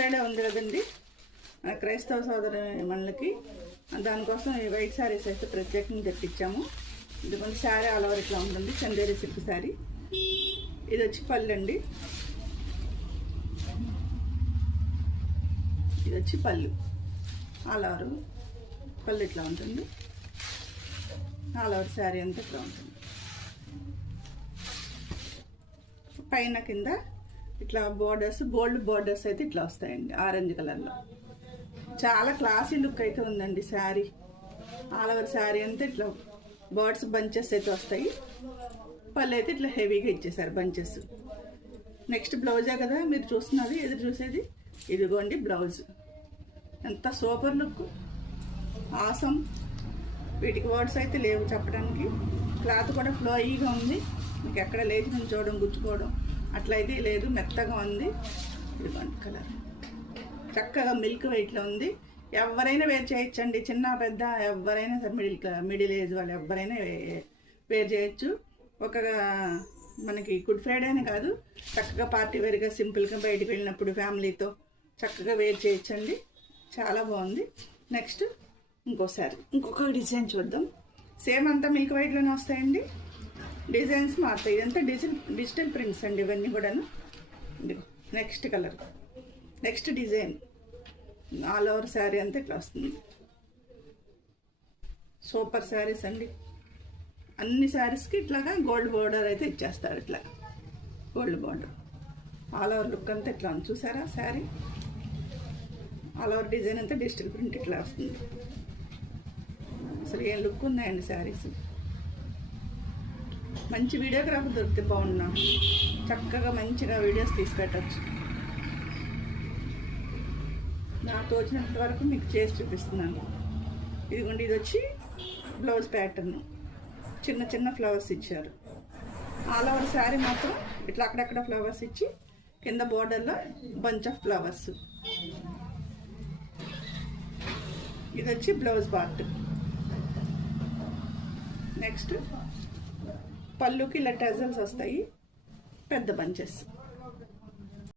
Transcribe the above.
Friday ఉంది కదండి, క్రైస్తవ సోదరు మనలకి, దానికోసం ఈ వైట్ శారీస్ అయితే ప్రత్యేకంగా తెప్పించాము. ఇది కొంచెం శారీ ఆల్ ఓవర్ ఇట్లా ఉంటుంది, చందేరి సిల్క్ శారీ. ఇది వచ్చి పళ్ళు అండి, ఇది వచ్చి పళ్ళు ఆల్ ఓవర్. పళ్ళు ఇట్లా ఉంటుంది, ఆల్ ఓవర్ శారీ అంతా ఇట్లా ఉంటుంది. పైన కింద ఇట్లా బోర్డర్స్, గోల్డ్ బోర్డర్స్ అయితే ఇట్లా వస్తాయండి ఆరెంజ్ కలర్లో. చాలా క్లాసీ లుక్ అయితే ఉందండి శారీ. ఆల్ ఓవర్ శారీ అంతా ఇట్లా బర్డ్స్ బంచెస్ అయితే వస్తాయి. పళ్ళు అయితే ఇట్లా హెవీగా ఇచ్చేసారు బంచెస్. నెక్స్ట్ బ్లౌజే కదా మీరు చూస్తున్నది, ఎదురు చూసేది. ఇదిగోండి బ్లౌజ్. ఎంత సూపర్ లుక్, ఆసం. వీటికి వర్డ్స్ అయితే లేవు చెప్పడానికి. క్లాత్ కూడా ఫ్లోయీగా ఉంది, మీకు ఎక్కడ లేచి నుంచోవడం గుచ్చుకోవడం అట్లయితే లేదు, మెత్తగా ఉంది. ఇదిగోండి కలర్ చక్కగా మిల్క్ వెయిట్లో ఉంది. ఎవరైనా వేర్ చేయొచ్చండి, చిన్న పెద్ద ఎవరైనా సరే, మిడిల్ ఏజ్ వాళ్ళు ఎవరైనా వేర్ చేయొచ్చు. ఒక మనకి గుడ్ ఫ్రైడేనే కాదు, చక్కగా పార్టీ వేర్గా సింపుల్గా బయటికి వెళ్ళినప్పుడు ఫ్యామిలీతో చక్కగా వేర్ చేయొచ్చండి. చాలా బాగుంది. నెక్స్ట్ ఇంకొక డిజైన్ చూద్దాం. సేమ్ అంతా మిల్క్ వైట్లోనే వస్తాయండి, డిజైన్స్ మారుతాయి. ఇదంతా డిజిటల్ ప్రింట్స్ అండి ఇవన్నీ కూడాను. Next colour, next design. All over sari అంతా ఇట్లా వస్తుంది. సూపర్ శారీస్ అండి. అన్ని శారీస్కి ఇట్లాగా గోల్డ్ బోర్డర్ అయితే ఇచ్చేస్తారు, ఇట్లా gold border. All over look అంతా ఇట్లా ఉంది, చూసారా శారీ? ఆల్ ఓవర్ డిజైన్ అంతా డిజిటల్ ప్రింట్ ఇట్లా వస్తుంది. అసలు ఏం లుక్ ఉన్నాయండి శారీస్. మంచి వీడియోగ్రాఫర్ దొరికితే బాగున్నాం, చక్కగా మంచిగా వీడియోస్ తీసి పెట్టచ్చు. నాకు తోచినంత వరకు మీకు చేసి చూపిస్తున్నాను. ఇదిగోండి, ఇది వచ్చి బ్లౌజ్ ప్యాటర్న్. చిన్న చిన్న ఫ్లవర్స్ ఇచ్చారు. ఆల్ ఓవర్ శారీ మాత్రం ఇట్లా అక్కడక్కడ ఫ్లవర్స్ ఇచ్చి కింద బోర్డర్లో బంచ్ ఆఫ్ ఫ్లవర్స్. ఇది వచ్చి బ్లౌజ్ పార్ట్. నెక్స్ట్ పళ్ళుకి ఇలా టెజల్స్ వస్తాయి, పెద్ద బంచెస్.